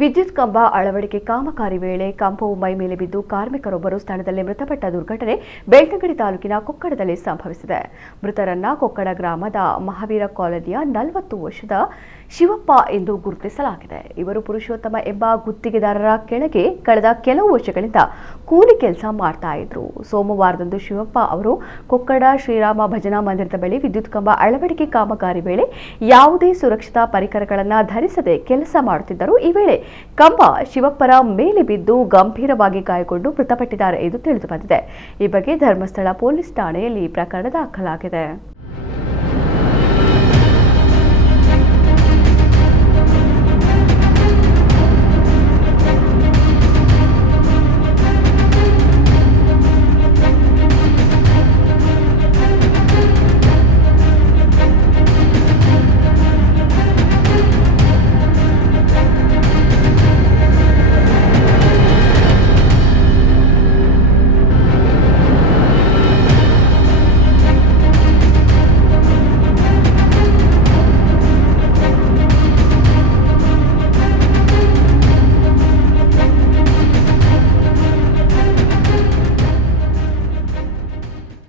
ವಿದ್ಯುತ್ ಕಂಬ ಅಳವಡಿಕೆ ಕಾಮಗಾರಿ ವೇಳೆ ಕಂಬವು ಮೈ ಮೇಲೆ ಬಿದ್ದು ಕಾರ್ಮಿಕರೊಬ್ಬರು ಸ್ಥಳದಲ್ಲೇ ಮೃತಪಟ್ಟ ದುರ್ಘಟನೆ ಬೆಳ್ತಂಗಡಿ ತಾಲೂಕಿನ ಕೊಕ್ಕಡದಲ್ಲಿ ಸಂಭವಿಸಿದೆ. ಮೃತರನ್ನ ಕೊಕ್ಕಡ ಗ್ರಾಮದ ಮಹಾವೀರ ಕಾಲೋನಿಯ 40 ವರ್ಷದ ಶಿವಪ್ಪ ಎಂದು ಗುರುತಿಸಲಾಗಿದೆ. ಇವರು ಪುರುಷೋತ್ತಮ ಎಂಬ ಗುತ್ತಿಗೆದಾರರ ಕೆಳಗೆ ಕಳೆದ ಕೆಲವು ವರ್ಷಗಳಿಂದ ಕೂಲಿ ಕೆಲಸ ಮಾಡ್ತಾ ಇದ್ರು. ಸೋಮವಾರದಂದು ಶಿವಪ್ಪ ಅವರು ಕೊಕ್ಕಡ ಶ್ರೀರಾಮ ಭಜನಾ ಮಂದಿರದ ಬಳಿ ವಿದ್ಯುತ್ ಕಂಬ ಅಳವಡಿಕೆ ಕಾಮಗಾರಿ ವೇಳೆ ಯಾವುದೇ ಸುರಕ್ಷತಾ ಪರಿಕರಗಳನ್ನು ಧರಿಸದೆ ಕೆಲಸ ಮಾಡುತ್ತಿದ್ದರು. ಈ ವೇಳೆ ಕಂಬ ಶಿವಪ್ಪರ ಮೇಲೆ ಬಿದ್ದು ಗಂಭೀರವಾಗಿ ಗಾಯಗೊಂಡು ಮೃತಪಟ್ಟಿದ್ದಾರೆ ಎಂದು ತಿಳಿದು ಬಂದಿದೆ. ಈ ಬಗ್ಗೆ ಧರ್ಮಸ್ಥಳ ಪೊಲೀಸ್ ಠಾಣೆಯಲ್ಲಿ ಪ್ರಕರಣ ದಾಖಲಾಗಿದೆ.